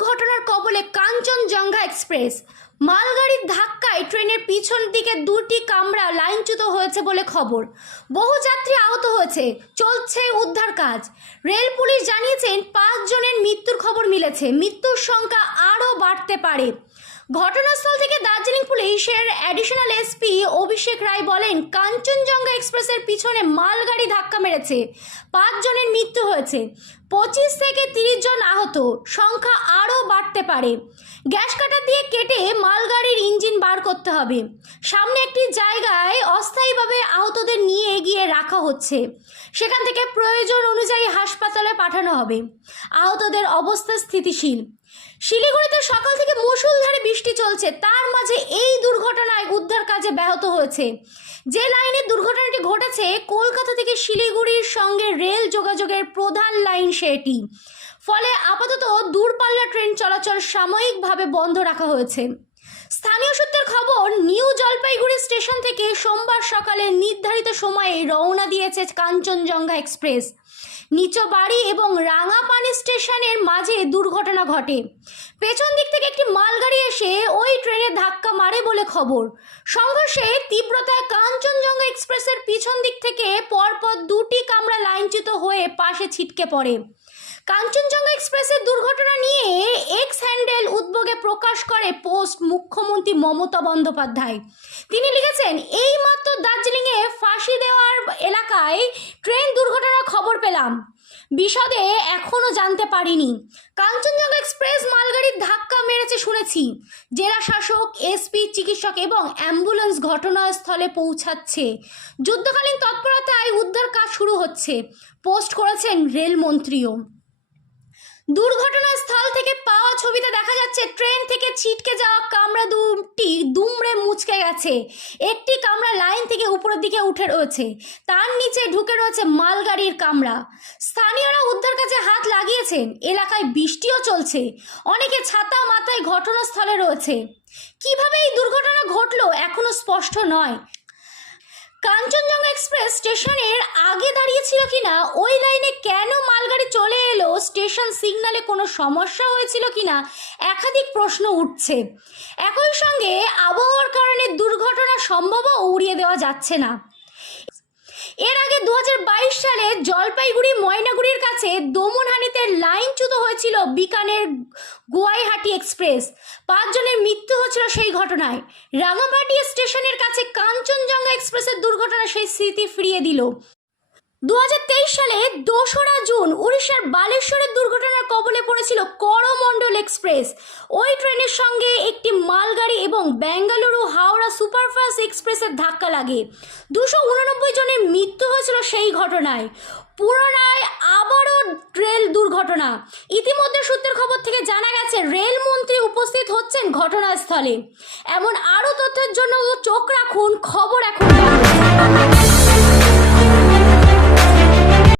দুর্ঘটনার কবলে কাঞ্চনজঙ্ঘা এক্সপ্রেস। মালগাড়ির ধাক্কায় ট্রেনের পিছন দিকে দুটি কামরা লাইনচ্যুত হয়েছে বলে খবর। বহু যাত্রী আহত হয়েছে, চলছে উদ্ধার কাজ। রেল পুলিশ জানিয়েছেন 5 জনের মৃত্যুর খবর মিলেছে, মৃত্যুর সংখ্যা আরও বাড়তে পারে। ঘটনাস্থল থেকে দার্জিলিং পুলিশের অ্যাডিশনাল এসপি অভিষেক রায় বলেন, কাঞ্চনজঙ্ঘা এক্সপ্রেসের পিছনে মালগাড়ি ধাক্কা মেরেছে, 5 জনের মৃত্যু হয়েছে, 25 থেকে 30 জন আহত, সংখ্যা আরও বাড়তে পারে। গ্যাস কাটার দিয়ে কেটে মালগাড়ির ইঞ্জিন বার করতে হবে। সামনে একটি জায়গায় অস্থায়ীভাবে আহতদের নিয়ে এগিয়ে রাখা হচ্ছে, সেখান থেকে প্রয়োজন অনুযায়ী হাসপাতালে পাঠানো হবে। আহতদের অবস্থা স্থিতিশীল। শিলিগুড়িতে সকাল থেকে মুষলধারে বৃষ্টি চলছে, তার মাঝে এই দুর্ঘটনায় উদ্ধার কাজে ব্যাহত হয়েছে। যে লাইনে দুর্ঘটনাটি ঘটেছে কলকাতা থেকে শিলিগুড়ির সঙ্গে রেল যোগাযোগের প্রধান লাইন সেটি, ফলে আপাতত দূরপাল্লা ট্রেন চলাচল সাময়িকভাবে বন্ধ রাখা হয়েছে। স্থানীয় সূত্রের খবর, নিউ জলপাইগুড়ি স্টেশন থেকে সোমবার সকালে নির্ধারিত সময়ে রওনা দিয়েছে কাঞ্চনজঙ্ঘা এক্সপ্রেস। নিচবাড়ি এবং রাঙাপানি স্টেশনের মাঝে দুর্ঘটনা ঘটে। পেছন দিক থেকে একটি মালগাড়ি এসে ওই ট্রেনে ধাক্কা মারে বলে খবর। সংঘর্ষে তীব্রতায় কাঞ্চনজঙ্ঘা এক্সপ্রেসের পিছন দিক থেকে পরপর দুটি কামরা লাইনচ্যুত হয়ে পাশে ছিটকে পড়ে। কাঞ্চনজঙ্ঘা এক্সপ্রেসের দুর্ঘটনা নিয়ে এক্স হ্যান্ডেল উদ্বেগে প্রকাশ করে পোস্ট মুখ্যমন্ত্রী মমতা বন্দ্যোপাধ্যায়। তিনি লিখেছেন, এই মাত্র দার্জিলিংয়ে ফাঁসি দেওয়ার এলাকায় ট্রেন দুর্ঘটনার খবর পেলাম, বিশদে এখনো জানতে পারিনি। কাঞ্চনজঙ্ঘা এক্সপ্রেস মালগাড়ির ধাক্কা মেরেছে শুনেছি। জেলা শাসক, এসপি, চিকিৎসক এবং অ্যাম্বুলেন্স ঘটনাস্থলে পৌঁছাচ্ছে। যুদ্ধকালীন তৎপরতায় উদ্ধার কাজ শুরু হচ্ছে, পোস্ট করেছেন রেলমন্ত্রীও। দুর্ঘটনাস্থল থেকে পাওয়া ছবিতে দেখা যাচ্ছে ট্রেন থেকে ছিটকে যাওয়া কামরা দুটি দুমড়ে মুচকে গেছে। একটি কামরা লাইন থেকে উপরের দিকে উঠে রয়েছে, তার নিচে ঢুকে রয়েছে মালগাড়ির কামরা। স্থানীয়রা উদ্ধার কাজে হাত লাগিয়েছেন। এলাকায় বৃষ্টিও চলছে, অনেকে ছাতা মাথায় ঘটনাস্থলে রয়েছে। কিভাবে এই দুর্ঘটনা ঘটলো এখনো স্পষ্ট নয়। কাঞ্চনজঙ্ঘা এক্সপ্রেস স্টেশনের আগে দাঁড়িয়েছিল কিনা, ওই লাইনে কেন মালগাড়ি চলে এলো, স্টেশন সিগন্যালে কোনো সমস্যা হয়েছিল কিনা, একাধিক প্রশ্ন উঠছে। একই সঙ্গে আবহাওয়ার কারণে দুর্ঘটনা সম্ভবও উড়িয়ে দেওয়া যাচ্ছে না। এর আগে 2022 সালে জলপাইগুড়ি ময়নাগুড়ির কাছে দমনহানিতে লাইনচ্যুত হয়েছিল বিকানের গুয়াহাটি এক্সপ্রেস। 5 জনের মৃত্যু হয়েছিল সেই ঘটনায়। রাঙামাটি স্টেশনের কাছে কাঞ্চনজঙ্ঘা এক্সপ্রেসের দুর্ঘটনা সেই স্মৃতি ফিরিয়ে দিল। 2023 সালে 2রা জুন উড়িষ্যার বালেশ্বরের দুর্ঘটনার কবলে পড়েছিল করমণ্ডল এক্সপ্রেস। ওই ট্রেনের সঙ্গে একটি মালগাড়ি এবং বেঙ্গালুরু হাওড়া সুপারফাস্ট এক্সপ্রেসের ধাক্কা লাগে। 289 জনের মৃত্যু হয়েছিল সেই ঘটনায়। পুনরায় আবারও রেল দুর্ঘটনা। ইতিমধ্যে সূত্রের খবর থেকে জানা গেছে রেলমন্ত্রী উপস্থিত হচ্ছেন ঘটনাস্থলে। এমন আরও তথ্যের জন্য চোখ রাখুন খবর এখন।